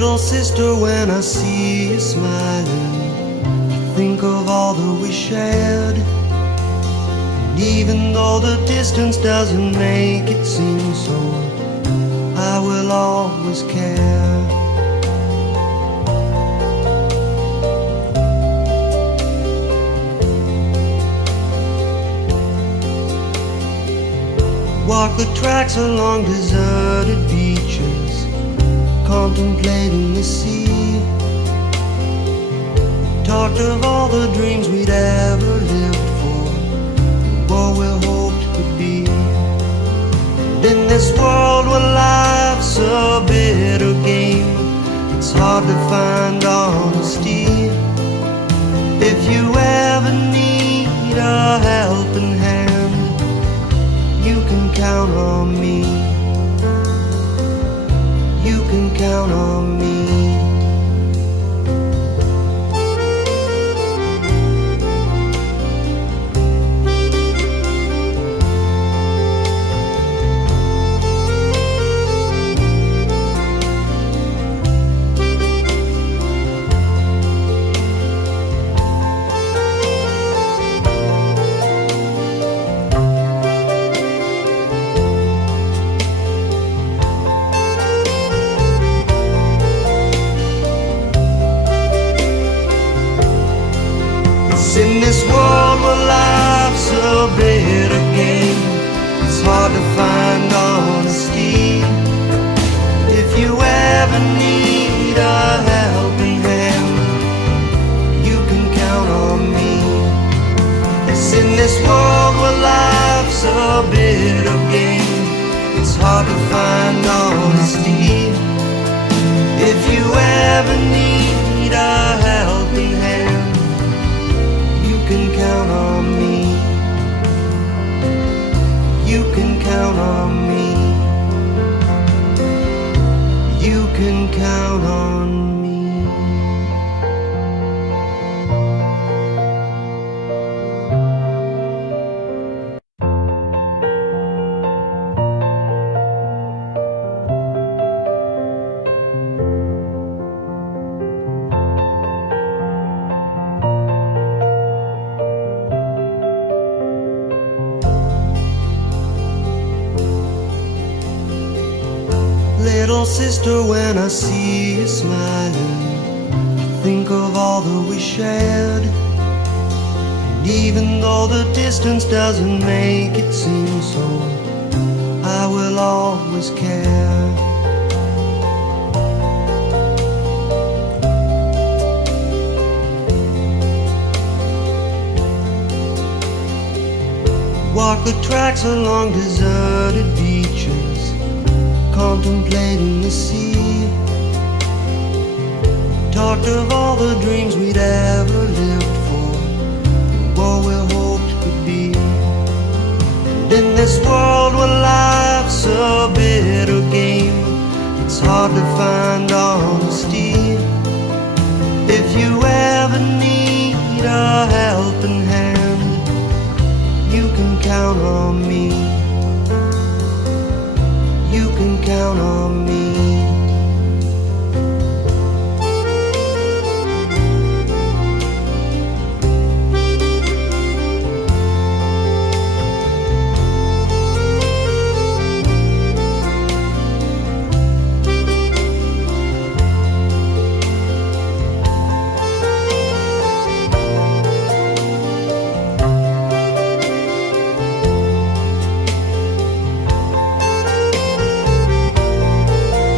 Little sister, when I see you smiling, I think of all that we shared. And even though the distance doesn't make it seem so, I will always care. Walk the tracks along deserted beaches, contemplating the sea. Talked of all the dreams we'd ever lived for, and what we hoped could be. And in this world where life's a bitter game, it's hard to find honesty. If you ever need a helping hand, you can count on me. You can count on me. In this world where life's a bitter game, it's hard to find honesty. If you ever need a helping hand, you can count on me. Yes, in this world where life's a bitter game, it's hard to find honesty. If you ever need a helping hand, you can count on me. You can count on me. You can count on me. Little sister, when I see you smiling, I think of all that we shared. And even though the distance doesn't make it seem so, I will always care. Walk the tracks along deserted beaches, contemplating the sea. Talked of all the dreams we'd ever lived for, and what we hoped could be. And in this world where life's a bitter game, it's hard to find honesty. If you ever need a helping hand, you can count on me. You can count on me.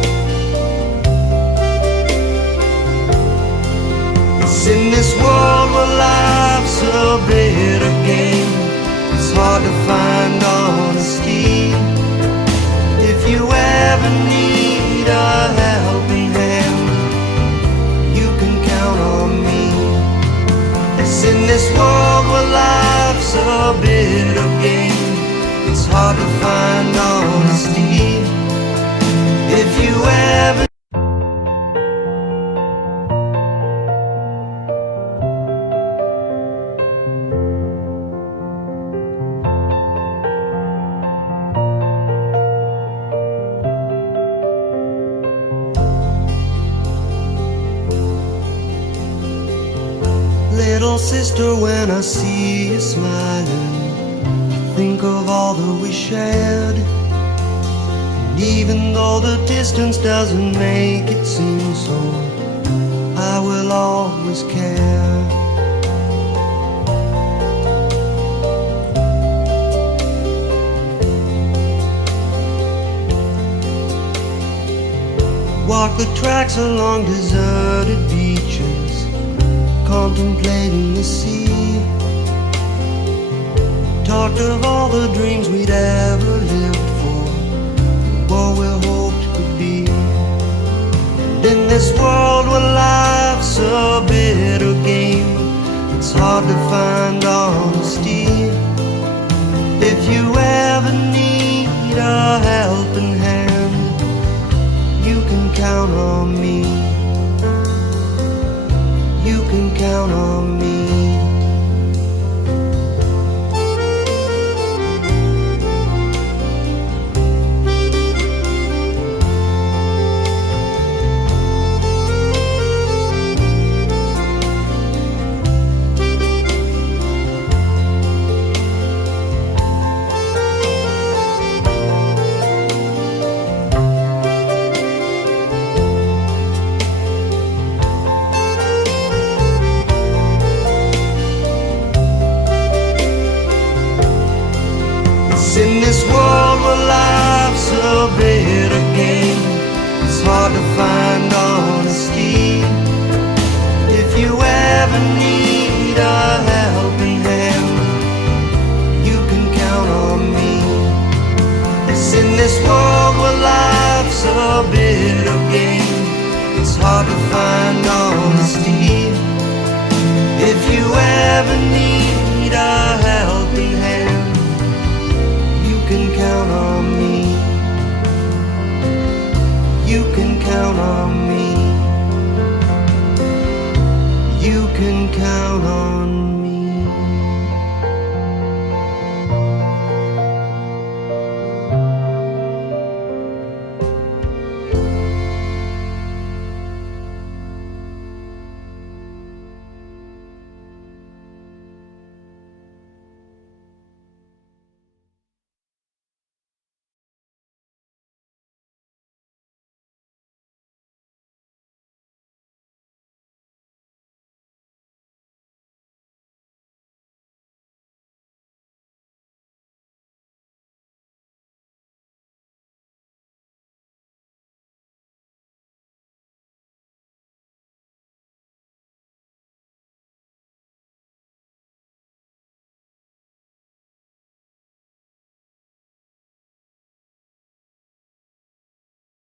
little sister, when I see you smiling, think of all that we shared. And even though the distance doesn't make it seem so, I will always care. Walk the tracks along deserted beaches, contemplating the sea. Talked of all the dreams we'd ever lived for, what we hoped could be. And in this world where life's a bitter game, it's hard to find honesty. If you ever need a helping hand, you can count on me. You can count on me. In this world where life's a bitter game, it's hard to find honesty. If you ever need a helping hand, you can count on me. It's in this world where life's a bitter game, it's hard to find honesty. If you ever need a helping hand, you can count on me. You can count on me. You can count on me.